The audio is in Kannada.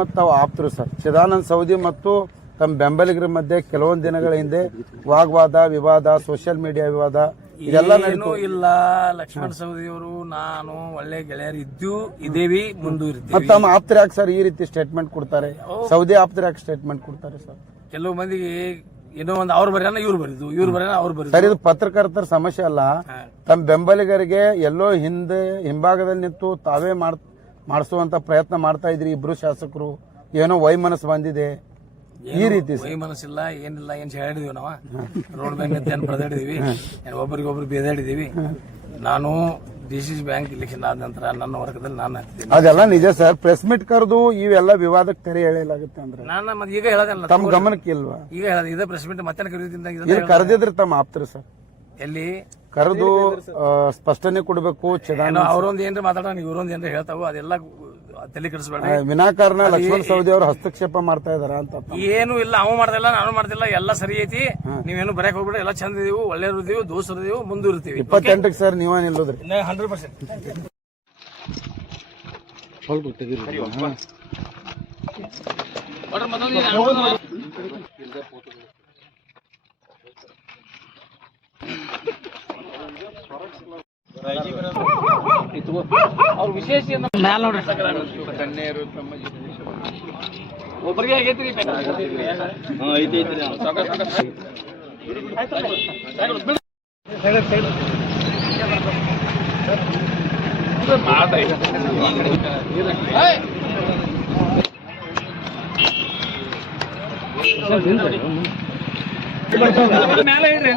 ಮತ್ತು ತಾವು ಆಪ್ತರು ಸರ್. ಚಿದಾನಂದ ಸೌದಿ ಮತ್ತು ತಮ್ಮ ಬೆಂಬಲಿಗರ ಮಧ್ಯೆ ಕೆಲವೊಂದು ದಿನಗಳ ಹಿಂದೆ ವಾಗ್ವಾದ, ವಿವಾದ, ಸೋಷಿಯಲ್ ಮೀಡಿಯಾ ವಿವಾದ ಇದೆಲ್ಲ ಏನೂ ಇಲ್ಲ. ಲಕ್ಷ್ಮಣ ಸವದಿಯವರು ನಾನು ಒಳ್ಳೆ ಗೆಳೆಯರು ಇದ್ದೇವಿ, ಮುಂದುವರಿದ್ದೀವಿ. ಮತ್ತು ತಮ್ಮ ಆಪ್ತರ ಯಾಕೆ ಸರ್ ಈ ರೀತಿ ಸ್ಟೇಟ್ಮೆಂಟ್ ಕೊಡ್ತಾರೆ? ಸೌದಿ ಆಪ್ತರ ಯಾಕೆ ಸ್ಟೇಟ್ಮೆಂಟ್ ಕೊಡ್ತಾರೆ ಸರ್? ಕೆಲವು ಮಂದಿಗೆ ಏನೋ ಒಂದು ಅವ್ರು ಬರೆಯೋಣ ಇವ್ರು ಬರೀದು, ಇವ್ರು ಬರೆಯೋಣ ಅವ್ರು ಬರೀದು. ಸರ್, ಇದು ಪತ್ರಕರ್ತರ ಸಮಸ್ಯೆ ಅಲ್ಲ. ತಮ್ಮ ಬೆಂಬಲಿಗರಿಗೆ ಎಲ್ಲೋ ಹಿಂಭಾಗದಲ್ಲಿ ನಿಂತು ತಾವೇ ಮಾಡಿಸುವಂತ ಪ್ರಯತ್ನ ಮಾಡ್ತಾ ಇದ್ರಿ ಇಬ್ರು ಶಾಸಕರು. ಏನೋ ವೈಮನಸ್ಸು ಬಂದಿದೆ ಈ ರೀತಿ. ಮನಸ್ಸಿಲ್ಲ, ಏನಿಲ್ಲ, ಏನ್ ಹೇಳಿದೀವಿ ನಾವು ರೋಡ್ ಬ್ಯಾಂಕ್ ಅಂತ ಏನ್ ಬರೆದಾಡಿದೀವಿ, ಒಬ್ಬರಿಗೊಬ್ರು ಬೇದಾಡಿದೀವಿ. ನಾನು ಡಿಸಿಸಿ ಬ್ಯಾಂಕ್ ಇಲೆಕ್ಷನ್ ಆದ ನಂತರ ನನ್ನ ವರ್ಗದಲ್ಲಿ ನಾನು ಹಾಕ್ತೀನಿ. ಅದೆಲ್ಲ ನಿಜ ಸರ್. ಪ್ರೆಸ್ ಮೀಟ್ ಕರೆದು ಇವೆಲ್ಲ ವಿವಾದಕ್ಕೆ ತೆರೆ ಎಳೆಯಲಾಗುತ್ತೆ ಅಂದ್ರೆ ನಾನು ಮತ್ತೆ ಈಗ ಹೇಳೋದಲ್ಲ, ತಮ್ಮ ಗಮನಕ್ಕೆ ಇಲ್ವಾ? ಈಗ ಹೇಳೋದು ಇದೇ ಪ್ರೆಸ್ ಮೀಟ್ ಮತ್ತೆ ಕರೀತಿದ್ದ ಇಲ್ಲಿ ಕರೆದಿದ್ರೆ ತಮ್ಮ ಆಪ್ತರು ಸರ್ ಎಲ್ಲಿ ಕರೆದು ಸ್ಪಷ್ಟನೆ ಕೊಡಬೇಕು. ಅವರೊಂದು ಏನ್ರ ಮಾತಾಡೋ, ಇವ್ರೊಂದು ಏನ್ರ ಹೇಳ್ತಾವು, ಅದೆಲ್ಲ ತಲೆ ಕೆಡಿಸಬೇಡ. ವಿನಾಕಾರಣ ಲಕ್ಷ್ಮಣ ಸವದಿ ಅವರು ಹಸ್ತಕ್ಷೇಪ ಮಾಡ್ತಾ ಇದಾರ ಅಂತ. ಏನು ಇಲ್ಲ, ಅವ ಮಾಡ್ದಿಲ್ಲ, ನಾನು ಮಾಡ್ದಿಲ್ಲ, ಎಲ್ಲ ಸರಿ ಐತಿ. ನೀವೇನು ಬರಕ್ ಹೋಗ್ಬಿಡ, ಎಲ್ಲ ಚಂದ ಇದೀವಿ, ಒಳ್ಳೆ ಇರ್ತೀವಿ, ದೋಸ್ತರು ಇದೀವಿ, ಮುಂದಿರ್ತೀವಿ. 28ಕ್ಕೆ ಸರ್ ನೀವೇ ನಿಲ್ಲೋದ್ರಿ 100%. ಅವ್ರ ವಿಶೇಷ ಮ್ಯಾಲ ನೋಡ್ರಿ ಒಬ್ಬರಿಗೆ ಆಗೈತ್ರಿ. ಮ್ಯಾಲೆ ಹೇಳ್ರಿ